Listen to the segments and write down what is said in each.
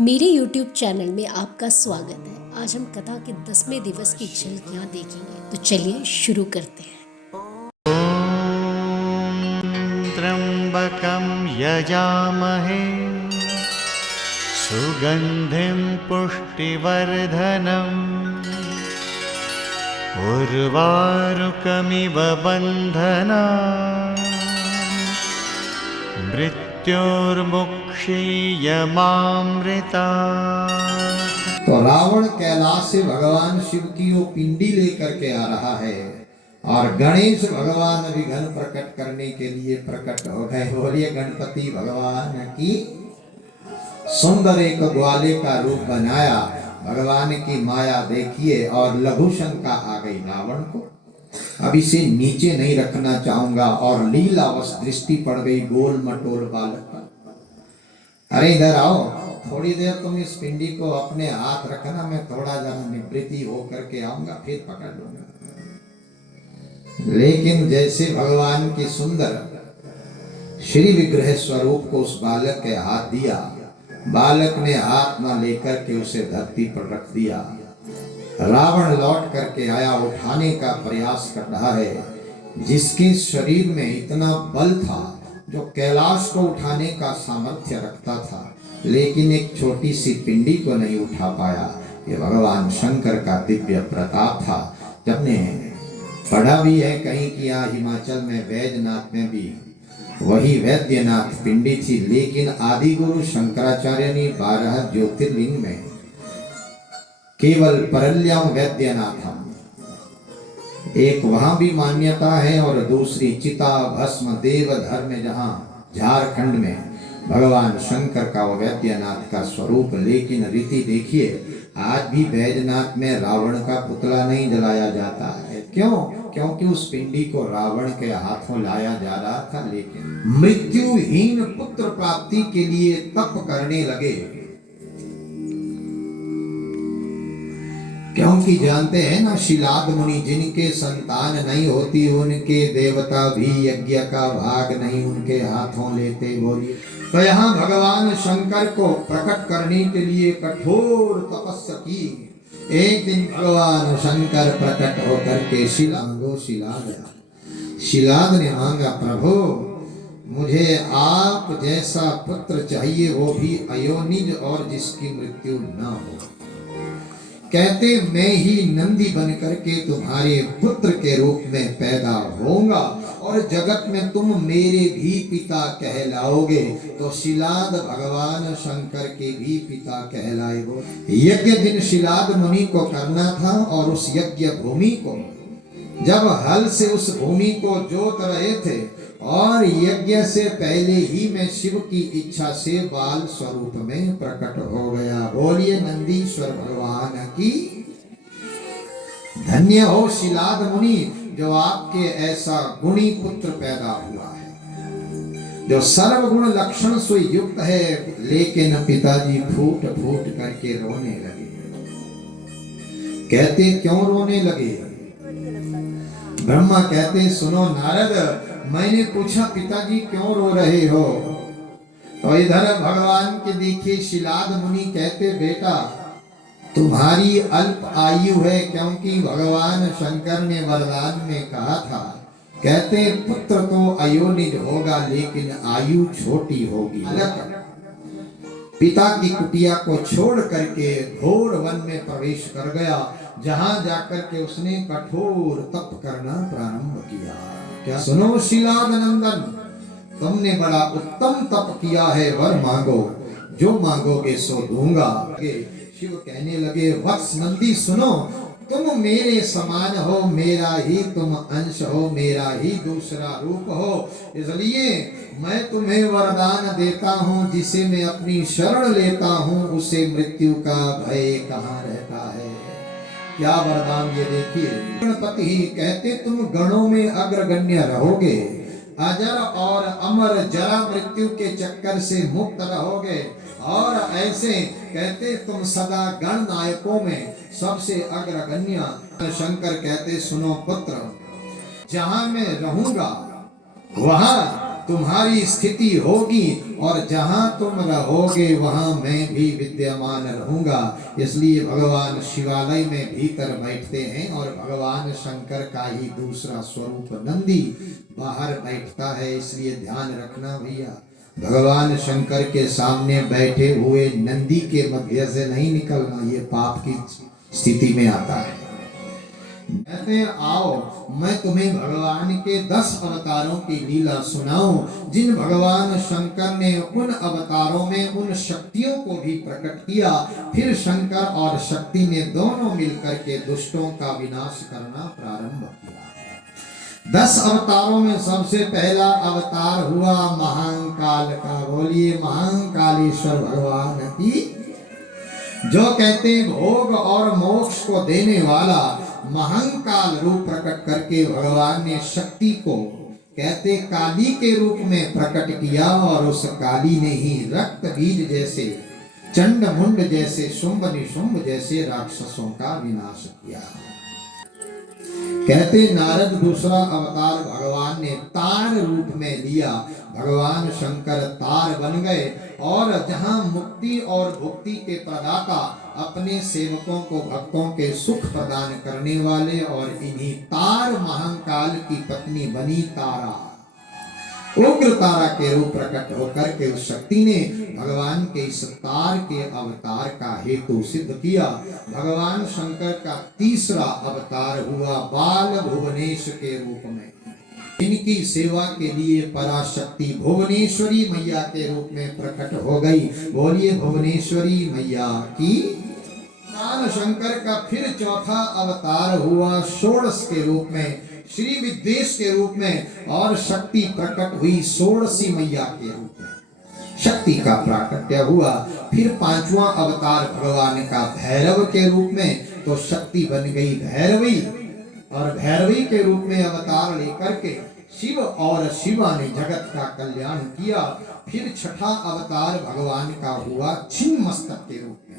मेरे YouTube channel में आपका स्वागत है। आज हम कथा के 10वें दिवस की झलकियाँ देखेंगे, तो चलिए शुरू करते हैं। त्र्यंबकं यजामहे सुगंधिं पुष्टिवर्धनम् उर्वारुकमिव बन्धनान् मृत्योर्मुक्षीयमामृतात्। तो रावण कैलाश से भगवान शिव की वो पिंडी लेकर के आ रहा है और गणेश भगवान विघ्न प्रकट करने के लिए प्रकट हो गए। बोलिए गणपति भगवान की। सुंदर एक ग्वाले का रूप बनाया, भगवान की माया देखिए, और लघु शंका आ गई रावण को। अब इसे नीचे नहीं रखना चाहूंगा, और लीलावश दृष्टि पड़ गई गोल मटोल बालक पर। अरे इधर आओ, थोड़ी देर तुम इस पिंडी को अपने हाथ रखना, मैं थोड़ा जरा निवृत्ति होकर के आऊंगा, फिर पकड़ लूंगा। लेकिन जैसे भगवान की सुंदर श्री विग्रह स्वरूप को उस बालक के हाथ दिया, बालक ने हाथ न लेकर के उसे धरती पर रख दिया। रावण लौट करके आया, उठाने का प्रयास कर रहा है। जिसके शरीर में इतना बल था, जो कैलाश को उठाने का सामर्थ्य रखता था, लेकिन एक छोटी सी पिंडी को नहीं उठा पाया। ये भगवान शंकर का दिव्य प्रताप था। जब ने पढ़ा भी है कहीं कि यहाँ हिमाचल में वैद्यनाथ में भी वही वैद्यनाथ पिंडी थी, लेकिन आदि गुरु शंकराचार्य ने 12 ज्योतिर्लिंग में केवल परल्यम वैद्यनाथम एक वहां भी मान्यता है, और दूसरी चिता भस्म देवधर में, जहां झारखंड में भगवान शंकर का वैद्यनाथ का स्वरूप। लेकिन रीति देखिए, आज भी वैद्यनाथ में रावण का पुतला नहीं जलाया जाता है। क्यों? क्योंकि उस पिंडी को रावण के हाथों लाया जा रहा था। लेकिन मृत्युहीन पुत्र प्राप्ति के लिए तप करने लगे, क्योंकि जानते हैं ना, शिलाद मुनि जिनके संतान नहीं होती, उनके देवता भी यज्ञ का भाग नहीं उनके हाथों लेते। बोलिए। तो यहाँ भगवान शंकर को प्रकट करने के लिए कठोर तपस्या की। एक दिन भगवान शंकर प्रकट होकर के शिलाद ने मांगा, प्रभु मुझे आप जैसा पुत्र चाहिए, वो भी अयोनिज, और जिसकी मृत्यु न हो। कहते मैं ही नंदी बन करके तुम्हारे पुत्र के रूप में पैदा होऊंगा, और जगत में तुम मेरे भी पिता कहलाओगे। तो शिलाद भगवान शंकर के भी पिता कहलाए। वो यज्ञ जिन शिलाद मुनि को करना था, और उस यज्ञ भूमि को जब हल से उस भूमि को जोत रहे थे, और यज्ञ से पहले ही मैं शिव की इच्छा से बाल स्वरूप में प्रकट हो गया। बोलिए नंदीश्वर भगवान की। धन्य हो शिलाद मुनि, जो आपके ऐसा गुणी पुत्र पैदा हुआ है, जो सर्वगुण लक्षण से युक्त है। लेकिन पिताजी फूट फूट करके रोने लगे। कहते क्यों रोने लगे? ब्रह्मा कहते सुनो नारद, मैंने पूछा पिताजी क्यों रो रहे हो? तो इधर भगवान के देखिए शिलाद मुनि कहते, बेटा तुम्हारी अल्प आयु है, क्योंकि भगवान शंकर ने वरदान में कहा था, कहते पुत्र तो अयोनिज होगा, लेकिन आयु छोटी होगी। पिता की कुटिया को छोड़ करके घोर वन में प्रवेश कर गया, जहां जाकर के उसने कठोर तप करना प्रारंभ किया। क्या सुनो शिलाद नंदन, तुमने बड़ा उत्तम तप किया है, वर मांगो, जो मांगोगे सो दूंगा। शिव कहने लगे, वत्स नंदी सुनो, तुम मेरे समान हो, मेरा ही तुम अंश हो, मेरा ही दूसरा रूप हो, इसलिए मैं तुम्हें वरदान देता हूँ, जिसे मैं अपनी शरण लेता हूँ, उसे मृत्यु का भय कहाँ रहता है। क्या वरदान ये देखिए। गणपति ही कहते तुम गणों में अग्रगण्य रहोगे, अजर और अमर, जरा मृत्यु के चक्कर से मुक्त रहोगे, और ऐसे कहते तुम सदा गण नायकों में सबसे अग्रगण्य। शंकर कहते सुनो पुत्र, जहां मैं रहूंगा वहां तुम्हारी स्थिति होगी और जहां तुम रहोगे वहां मैं भी विद्यमान रहूंगा। इसलिए भगवान शिवालय में भीतर बैठते हैं और भगवान शंकर का ही दूसरा स्वरूप नंदी बाहर बैठता है। इसलिए ध्यान रखना भैया, भगवान शंकर के सामने बैठे हुए नंदी के मध्य से नहीं निकलना, ये पाप की स्थिति में आता है। कहते हैं आओ मैं तुम्हें भगवान के 10 अवतारों की लीला सुनाऊं, जिन भगवान शंकर ने उन अवतारों में उन शक्तियों को भी प्रकट किया। फिर शंकर और शक्ति ने दोनों मिलकर के दुष्टों का विनाश करना प्रारंभ किया। 10 अवतारों में सबसे पहला अवतार हुआ महाकाल का। बोलिए महाकालेश्वर भगवान की, जो कहते भोग और मोक्ष को देने वाला महाकाल रूप प्रकट करके भगवान ने शक्ति को कहते काली के रूप में प्रकट किया और उस काली ने ही रक्त बीज जैसे, चंड मुंड जैसे, शुंभ निशुंभ जैसे राक्षसों का विनाश किया। कहते नारद दूसरा अवतार भगवान ने तार रूप में लिया। भगवान शंकर तार बन गए और जहां मुक्ति और भुक्ति के प्रदाता, अपने सेवकों को भक्तों के सुख प्रदान करने वाले, और इन्हीं तार महाकाल की पत्नी बनी तारा, उग्र तारा के रूप प्रकट होकर के उस शक्ति ने भगवान के इस तार के अवतार का हेतु सिद्ध किया। भगवान शंकर का तीसरा अवतार हुआ बाल भुवनेश के रूप में। इनकी सेवा के लिए पराशक्ति भुवनेश्वरी मैया के रूप में प्रकट हो गई। बोलिए भुवनेश्वरी मैया की। भगवान शंकर का फिर चौथा अवतार हुआ षोडश के रूप में, श्री विद्वेश के रूप में, और शक्ति प्रकट हुई षोडशी मैया के रूप में, शक्ति का प्राकट्य हुआ। फिर पांचवा अवतार भगवान का भैरव के रूप में, तो शक्ति बन गई भैरवी, और भैरवी के रूप में अवतार लेकर के शिव और शिवा ने जगत का कल्याण किया। फिर छठा अवतार भगवान का हुआ छिन्न मस्तक के रूप में।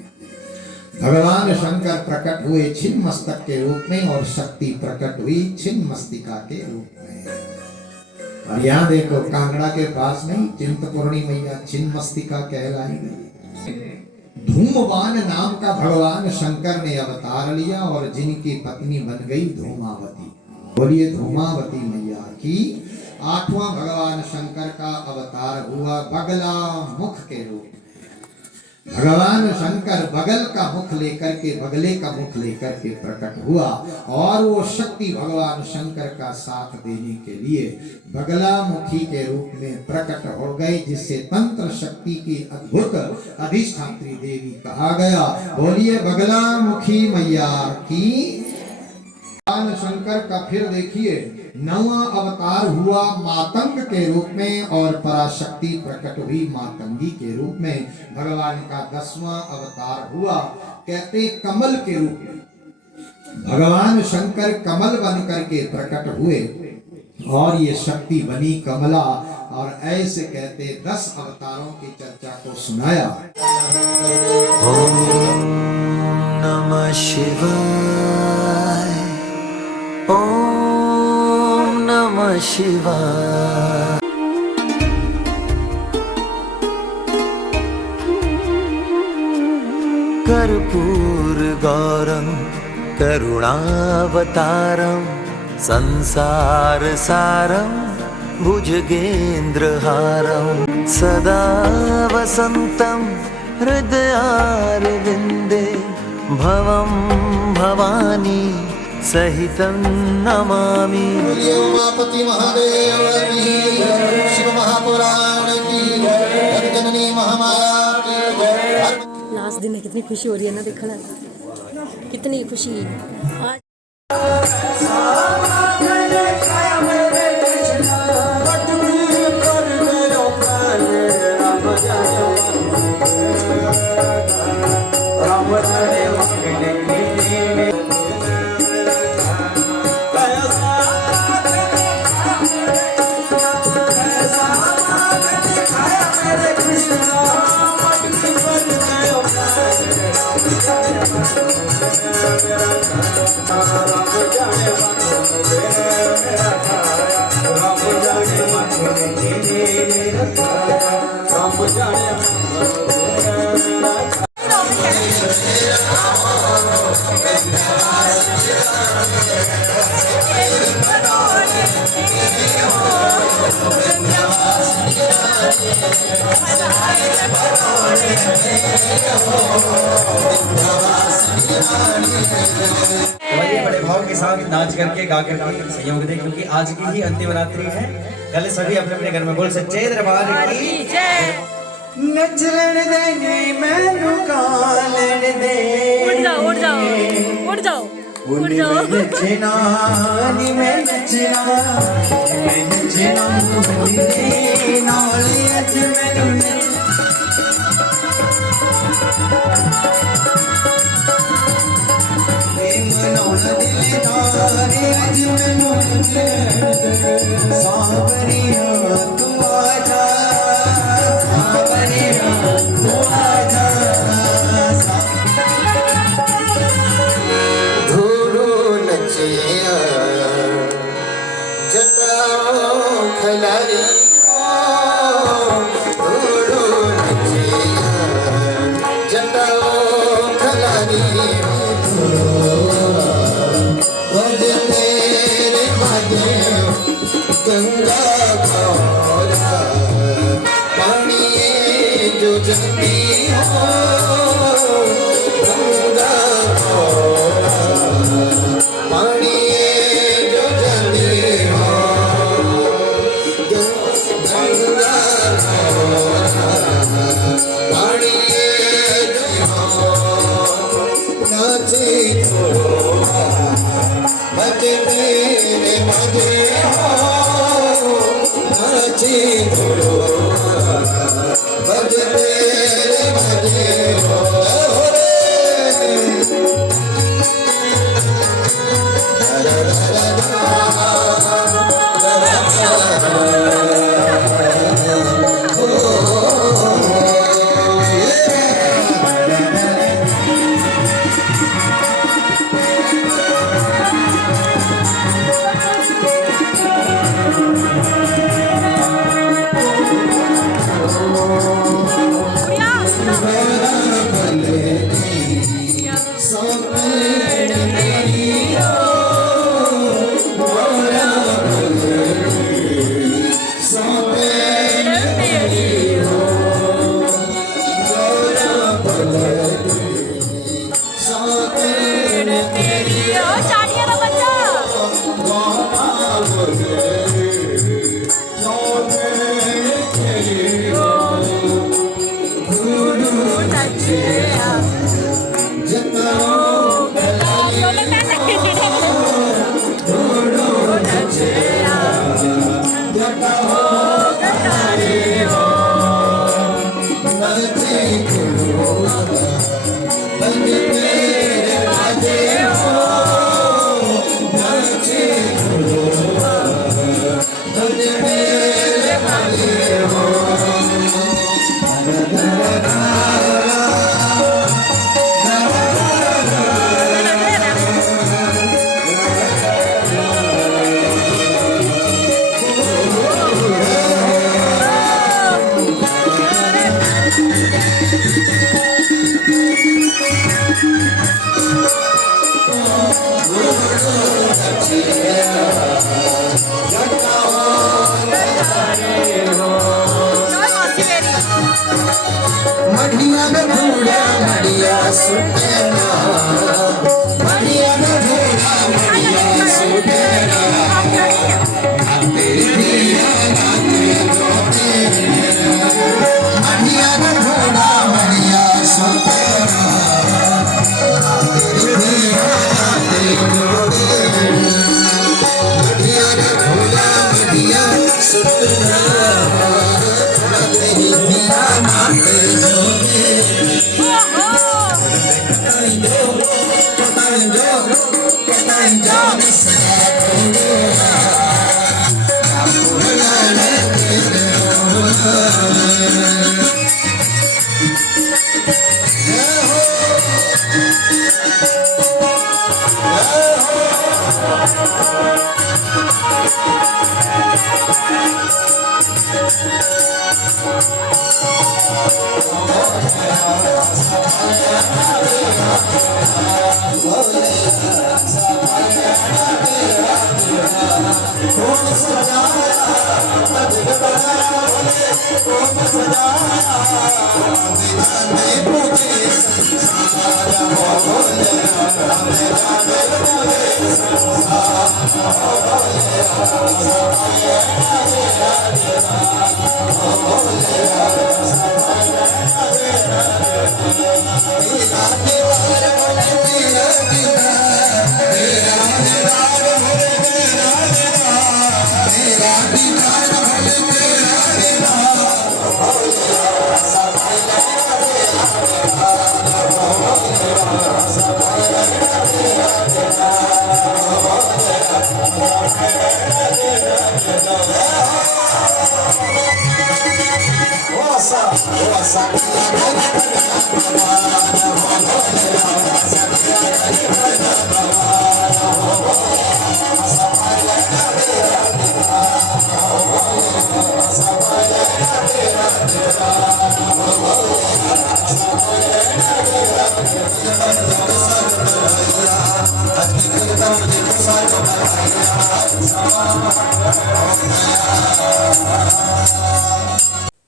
भगवान शंकर प्रकट हुए छिन्न मस्तक के रूप में और शक्ति प्रकट हुई छिन्न मस्तिका के रूप में। और यहाँ देखो कांगड़ा के पास नहीं चिंतपूर्णी मैया छिन्न मस्तिका कहलाई गई। धूमवान नाम का भगवान शंकर ने अवतार लिया और जिनकी पत्नी बन गई धूमावती। बोलिए धूमावती मैया की। आठवां भगवान शंकर का अवतार हुआ बगला मुख के रूप में। भगवान शंकर बगल का मुख लेकर के, बगले का मुख लेकर के प्रकट हुआ, और वो शक्ति भगवान शंकर का साथ देने के लिए बगला मुखी के रूप में प्रकट हो गई, जिससे तंत्र शक्ति की अद्भुत अधिष्ठात्री देवी कहा गया। बोलिए बगला मुखी मैया की। भगवान शंकर का फिर देखिए नवा अवतार हुआ मातंग के रूप में, और पराशक्ति प्रकट हुई मातंगी के रूप में। भगवान का 10वां अवतार हुआ कहते कमल के रूप में। भगवान शंकर कमल बन करके प्रकट हुए और ये शक्ति बनी कमला, और ऐसे कहते 10 अवतारों की चर्चा को सुनाया। ओम नमः शिवाय, ओम नमः शिवाय। कर्पूर गौरम करुणावतारम संसार सारम भुजगेन्द्रहारम सदा वसन्तं हृदयारविन्दे भवं भवानी सहितं नमामि। उमापति महादेव की, शिव महापुराण की, जननी महामाया की। लास्ट दिन है, कितनी खुशी हो रही है ना, देखना कितनी खुशी आज। राम जाने वही बड़े भाव के साथ नाच करके गा करके सहयोग दें, क्योंकि आज की ही अंतिम रात्रि है। कल सभी अपने अपने घर में बोल सच्चे दरबार की नचलन देने मैनू कालन दे उड़ जाओ उड़ जाओ उड़ जाओ उड़ जाओ नचना नी मैं नचना तेरे नाल अज मैनू मनाउणा दिल तारे अज मैनू सांवरिया तू आजा सांवरिया तू आजा धूड़ो नचिया जटाओ खलारी धूड़ो नचिया जटाओ खलारी बज तेरे बजे गंगा गौरा पानी जो जगी हो गंगा गौरा पानी जो जगी हो गंगा गौरा पानी जो हो नाचे बजे तेरे बजे हो नाचे बजे तेरे बजे हो मढ़िया में बूढ़ा मढ़िया सुटेना मढ़िया में बूढ़ा मढ़िया सुटेना मढ़िया में बूढ़ा मढ़िया सुटेना मढ़िया में बूढ़ा मढ़िया सुटेना सजाया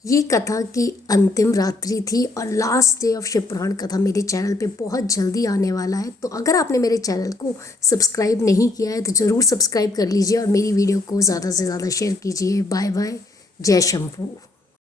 ये कथा की अंतिम रात्रि थी और लास्ट डे ऑफ शिवपुराण कथा मेरे चैनल पे बहुत जल्दी आने वाला है। तो अगर आपने मेरे चैनल को सब्सक्राइब नहीं किया है तो ज़रूर सब्सक्राइब कर लीजिए और मेरी वीडियो को ज़्यादा से ज़्यादा शेयर कीजिए। बाय बाय, जय शंभू।